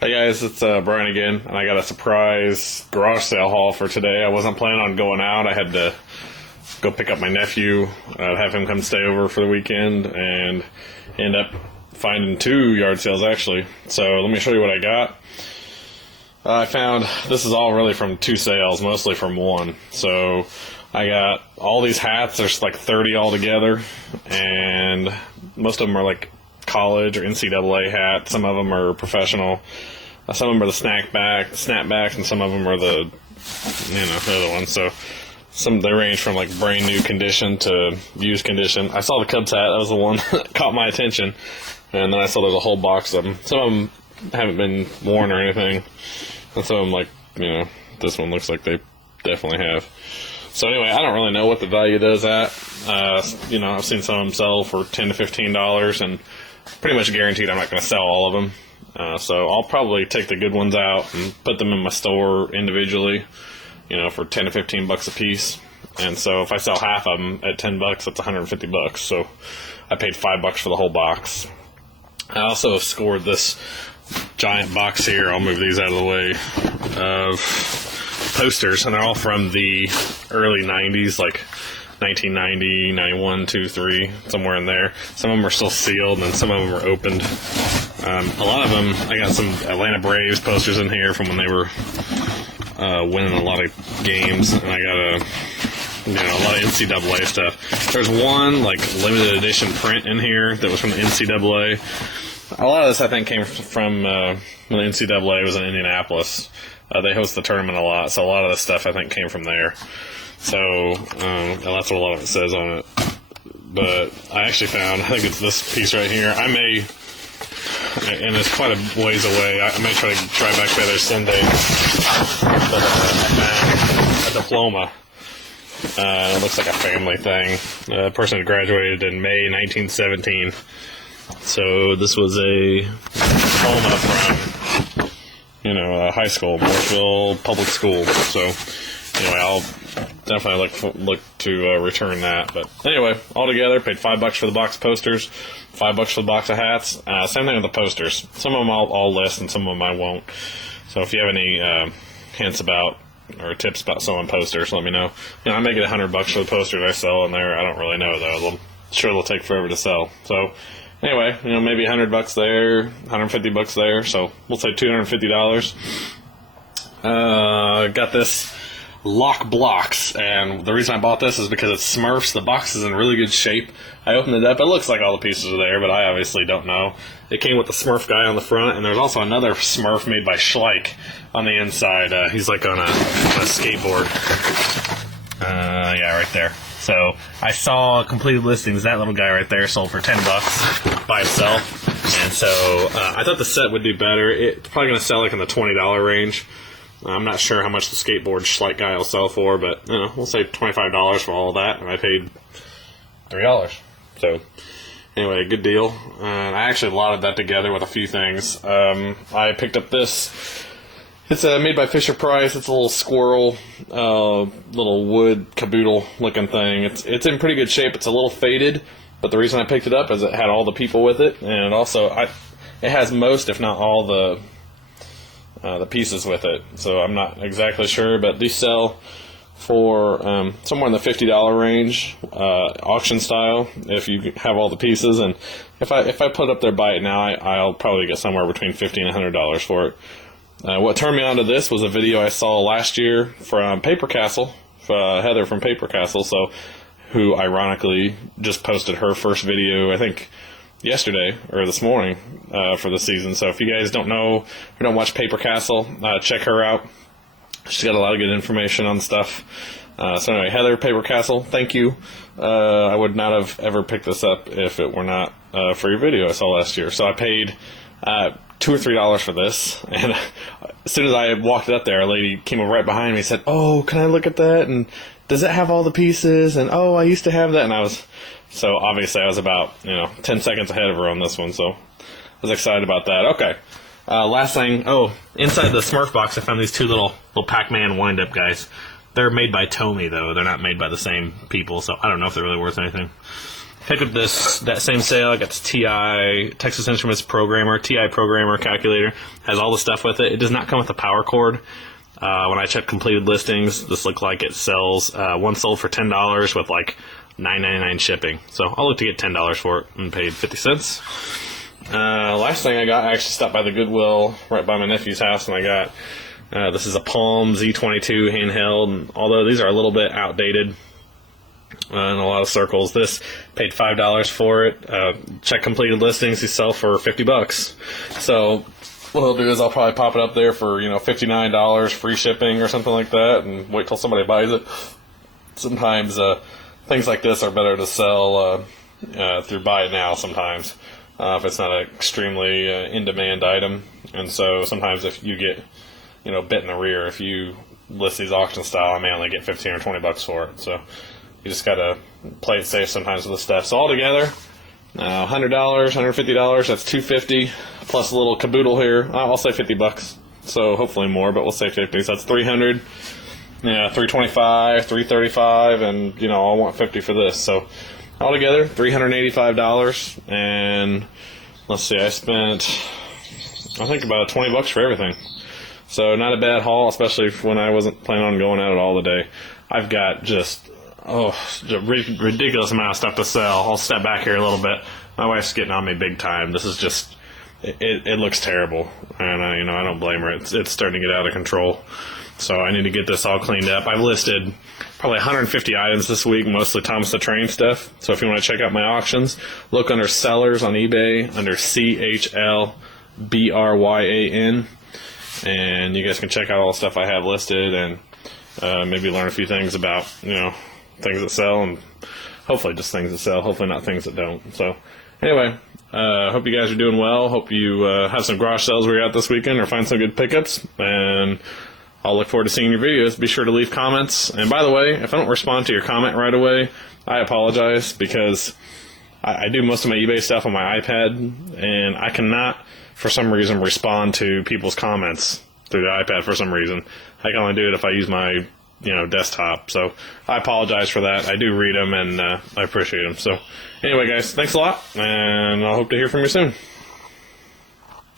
Hey guys, it's Brian again, and I got a surprise garage sale haul for today. I wasn't planning on going out. I had to go pick up my nephew, have him come stay over for the weekend, and end up finding 2 yard sales actually. So let me show you what I got. I found this is all really from 2 sales, mostly from 1. So I got all these hats. There's like 30 altogether, and most of them are like college or NCAA hats. Some of them are professional. Some of them are the snapbacks, and some of them are the other ones. So they range from like brand new condition to used condition. I saw the Cubs hat. That was the one that caught my attention, and then I saw there's a whole box of them. Some of them haven't been worn or anything, and some of them, like, this one looks like they definitely have. So anyway, I don't really know what the value does at. I've seen some of them sell for $10 to $15, and pretty much guaranteed I'm not going to sell all of them. So I'll probably take the good ones out and put them in my store individually, for $10 to $15 a piece. And so if I sell half of them at $10, that's $150. So I paid $5 for the whole box. I also have scored this giant box here. I'll move these out of the way, of posters, and they're all from the early 90s, like 1990, 91, 2, 3, somewhere in there. Some of them are still sealed, and some of them are opened. A lot of them, I got some Atlanta Braves posters in here from when they were winning a lot of games, and I got a lot of NCAA stuff. There's one like limited edition print in here that was from the NCAA. A lot of this, I think, came from when the NCAA was in Indianapolis. They host the tournament a lot, so a lot of this stuff, I think, came from there. So that's what a lot of it says on it. But I actually found, I think it's this piece right here. I may, and it's quite a ways away, I may try to drive back there Sunday. But I found a diploma. It looks like a family thing. The person had graduated in May 1917. So this was a diploma from, high school, Morrisville Public School. So anyway, I'll definitely look to return that. But anyway, altogether, paid $5 for the box of posters, $5 for the box of hats. Same thing with the posters. Some of them I'll list, and some of them I won't. So if you have any hints about or tips about selling posters, let me know. I may get $100 for the posters I sell in there. I don't really know though. I'm sure they'll take forever to sell. So anyway, maybe $100 there, $150 there. So we'll say $250. Got this lock blocks, and the reason I bought this is because it's Smurfs. The box is in really good shape. I opened it up. It looks like all the pieces are there, but I obviously don't know. It came with the Smurf guy on the front, and there's also another Smurf made by Schleich on the inside. He's like on a skateboard. Yeah, right there. So I saw completed listings. That little guy right there sold for $10 by itself, and so I thought the set would do better. It's probably going to sell like in the $20 range. I'm not sure how much the skateboard Schleich guy will sell for, but we'll say $25 for all of that, and I paid $3. So anyway, good deal. I actually lotted that together with a few things. I picked up this. It's made by FisherPrice. It's a little squirrel, little wood caboodle looking thing. It's in pretty good shape. It's a little faded, but the reason I picked it up is it had all the people with it, and it also it has most, if not all, the pieces with it. So I'm not exactly sure, but these sell for somewhere in the $50 range, auction style, if you have all the pieces. And if I put up there buy it now, I'll probably get somewhere between $50 and $100 for it. What turned me on to this was a video I saw last year from PaperCastle, Heather from PaperCastle, who ironically just posted her first video, I think, yesterday or this morning for the season. So if you guys don't know or don't watch PaperCastle, check her out. She's got a lot of good information on stuff. So anyway, Heather, PaperCastle, thank you. I would not have ever picked this up if it were not for your video I saw last year. So I paid $2 or $3 for this, and as soon as I walked up there, a lady came over right behind me and said, "Oh, can I look at that? And does it have all the pieces? And oh, I used to have that." And so obviously I was about 10 seconds ahead of her on this one, so I was excited about that. Okay, last thing. Oh, inside the Smurf box, I found these 2 little Pac-Man wind-up guys. They're made by Tomy, though. They're not made by the same people, so I don't know if they're really worth anything. Picked up that same sale. I got this TI, Texas Instruments TI programmer calculator. Has all the stuff with it. It does not come with a power cord. When I checked completed listings, this looked like it sells, one sold for $10 with like $9.99 shipping. So I'll look to get $10 for it and paid 50 cents. Last thing I got, I actually stopped by the Goodwill right by my nephew's house, and I got, this is a Palm Z22 handheld, and although these are a little bit outdated in a lot of circles, this paid $5 for it. Check completed listings, these sell for $50. So what I'll do is I'll probably pop it up there for, $59, free shipping or something like that, and wait till somebody buys it. Sometimes things like this are better to sell through buy it now sometimes, if it's not an extremely in-demand item. And so sometimes if you get, bit in the rear, if you list these auction style, I may only get $15 or $20 for it. So you just got to play it safe sometimes with this stuff. So altogether, $100, $150, that's $250, plus a little caboodle here. I'll say $50. So hopefully more, but we'll say 50. So that's $300. Yeah, $325, $335, and I want $50 for this. So altogether, $385, and let's see, I spent I think about $20 for everything. So not a bad haul, especially when I wasn't planning on going out at all today. I've got just a ridiculous amount of stuff to sell. I'll step back here a little bit. My wife's getting on me big time. This is just it looks terrible, and I don't blame her. It's starting to get out of control. So I need to get this all cleaned up. I've listed probably 150 items this week, mostly Thomas the Train stuff. So if you want to check out my auctions, look under sellers on eBay under CHLBRYAN, and you guys can check out all the stuff I have listed and maybe learn a few things about things that sell, and hopefully just things that sell. Hopefully not things that don't. So anyway, hope you guys are doing well. Hope you have some garage sales where you're out this weekend or find some good pickups, and I'll look forward to seeing your videos. Be sure to leave comments. And by the way, if I don't respond to your comment right away, I apologize, because I do most of my eBay stuff on my iPad, and I cannot, for some reason, respond to people's comments through the iPad for some reason. I can only do it if I use my desktop. So I apologize for that. I do read them, and I appreciate them. So anyway, guys, thanks a lot, and I hope to hear from you soon.